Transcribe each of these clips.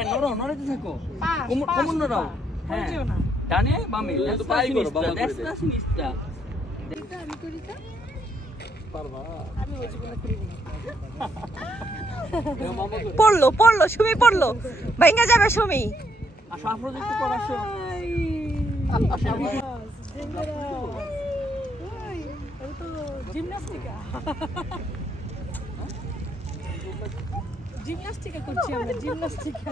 হ্যাঁ নরো নড়াইতে থাকো কোমর নড়াও হ্যাঁ ডানে বামে লেফট সিনিস্টা এটা আমি করি তো পারবা আমি ওই জীবনে করি না পড়লো সুমি পড়লো ভাঙা যাবে সুমি আসো আফরোজ একটু পর আসো জিমনাস্টিকা করছি আমরা জিমনাস্টিকা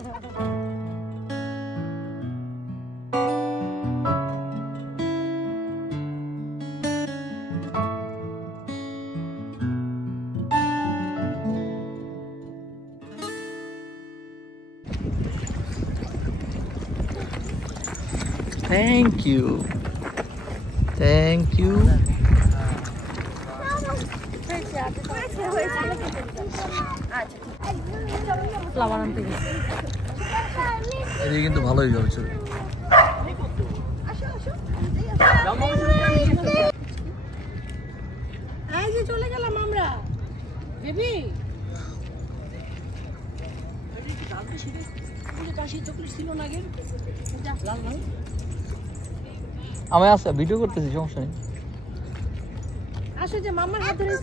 Thank you. ফ্লাওয়ার আনতে গেছি এই কিন্তু ভালোই যাবে ছবি এই যে চলে গেলাম আমরা বেবি আমি আসা ভিডিও করতেছি সমস্যা নেই আসো যে মামার হাত ধরে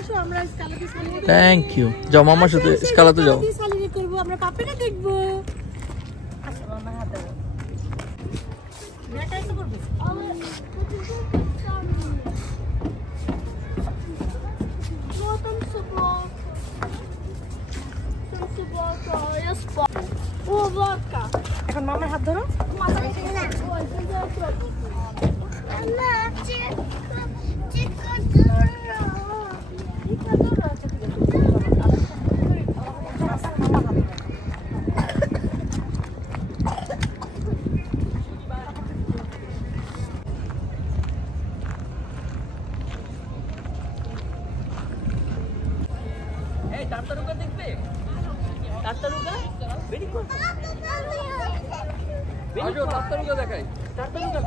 আসো আমরা স্কালাতে সেলিব্রেট থ্যাংক ইউ যাও মামার সাথে স্কালাতে যাও সেলিব্রেট করব আমরা পাপেটা দেখব আসো মামার হাত ধরে ব্যাটাই তো করবে এখন মামার হাত ধরো তারতারুকা দেখবে তারতারুকা ভেরি গুড আজো তারতারুকা দেখাই তারতারুকা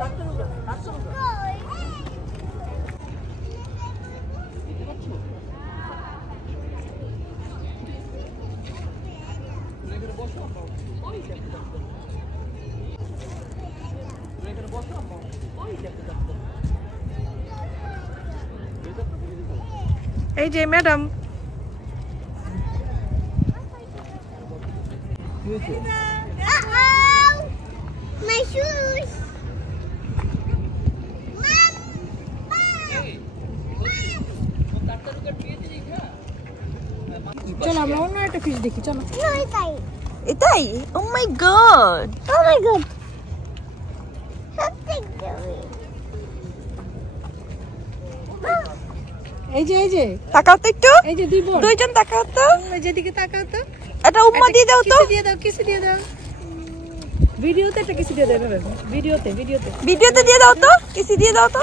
দেখতে পাচ্ছো এখানে বসো ওই দেখতে এখানে বসো ওই দেখতে এই যে ম্যাডাম my shoes. চলো আমরা অন্য একটা ফিশ দেখি চলো এটাই ও মাই গড এই যে তাকাও তো একটু এই যে দুইজন তাকাও তো যেদিকে তাকাও তো এটা উম্মা দিয়ে দাও তো কিসি দিয়ে দাও ভিডিওতে একটা কিসি দিয়ে দাও ভিডিওতে দিয়ে দাও তো কিসি দিয়ে দাও তো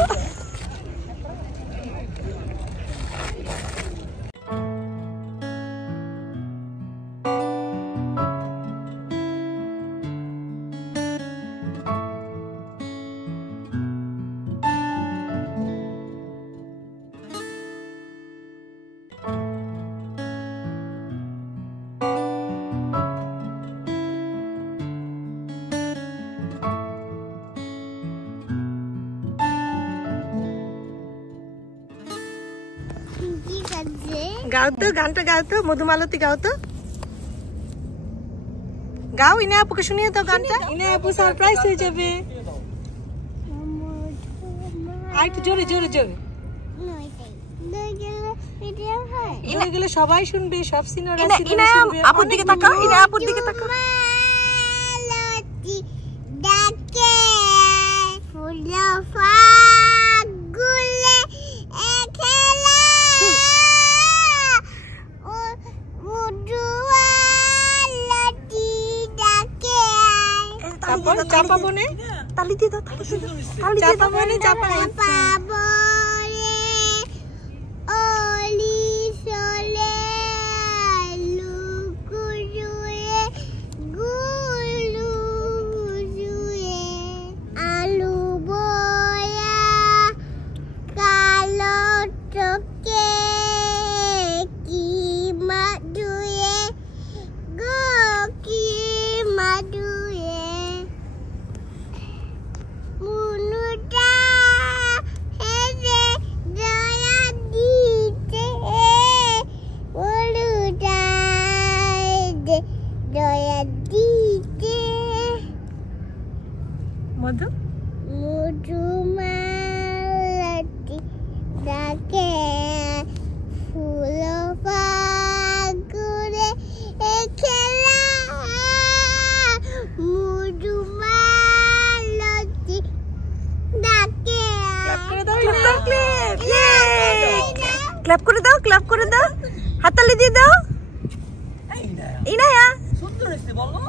গাও তো গানটা গাও তো মধুমালতী গাও তো গাও ইনা আপুকে শুনিয়ে দাও গানটা ইনা আপু সারপ্রাইজ হয়ে যাবে আর একটু জোরে ইনা গেলে সবাই শুনবে সব সিনারা ইনা আপুর দিকে তাকাও ইনা আপুর দিকে তাকাও মালতী ডাকে ফুলফা গুলে খেলা চাপা বনে তালি দিয়ে দাও চাপা বনে চাপা বনে ওলি চলে লুকুজুয়ে গুলু জুয়ে আলু বয়া কালো টকে কি মাদুয়ে মধু মধুমালতি ডাকে ফুল ফাগুনে খেলা মধুমালতি ডাকে ক্ল্যাপ করে দাও ক্ল্যাপ করে দাও হাততালি দিয়ে দাও ইনায়া সুন্দর হয়েছে বলো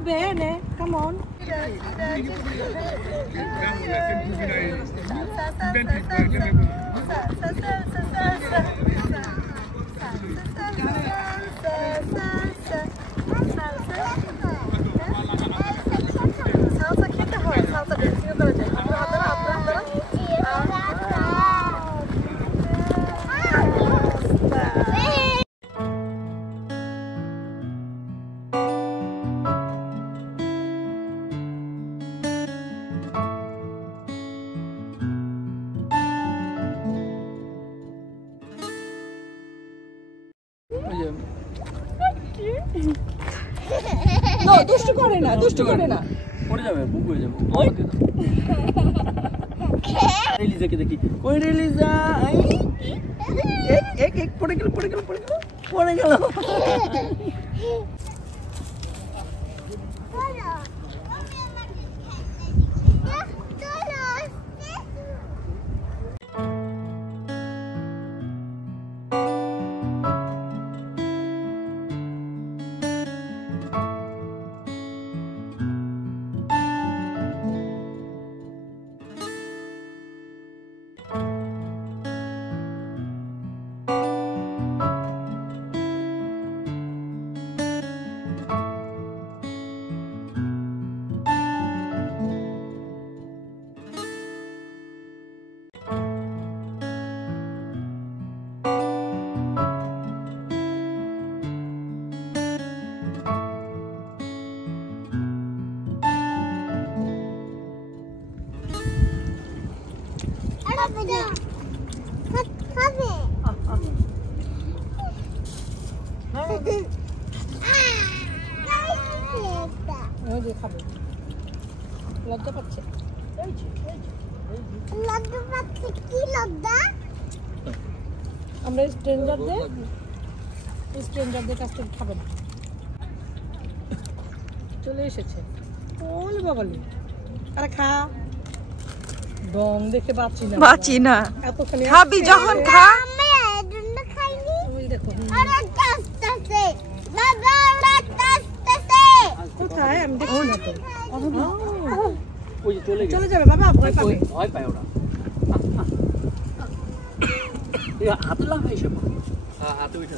Bene, come on. No, দুষ্টু করে না পড়ে যাবে বুক হয়ে যাবে রিলিজাকে দেখি কই রিলিজা এক পড়ে গেল খাবে লজ্জা পাচ্ছে আমরা স্ট্রেঞ্জারদের কাছ থেকে খাবো না চলে এসেছে ওলে বাবালি আরে খা দম দেখে বাঁচি না এতখানি খাবি যখন খা কোথায় আমি দেখছি না তো ওই চলে যাবে বাবা ভয় পায় ওরা হাতে লাগাই সব হাতে উঠে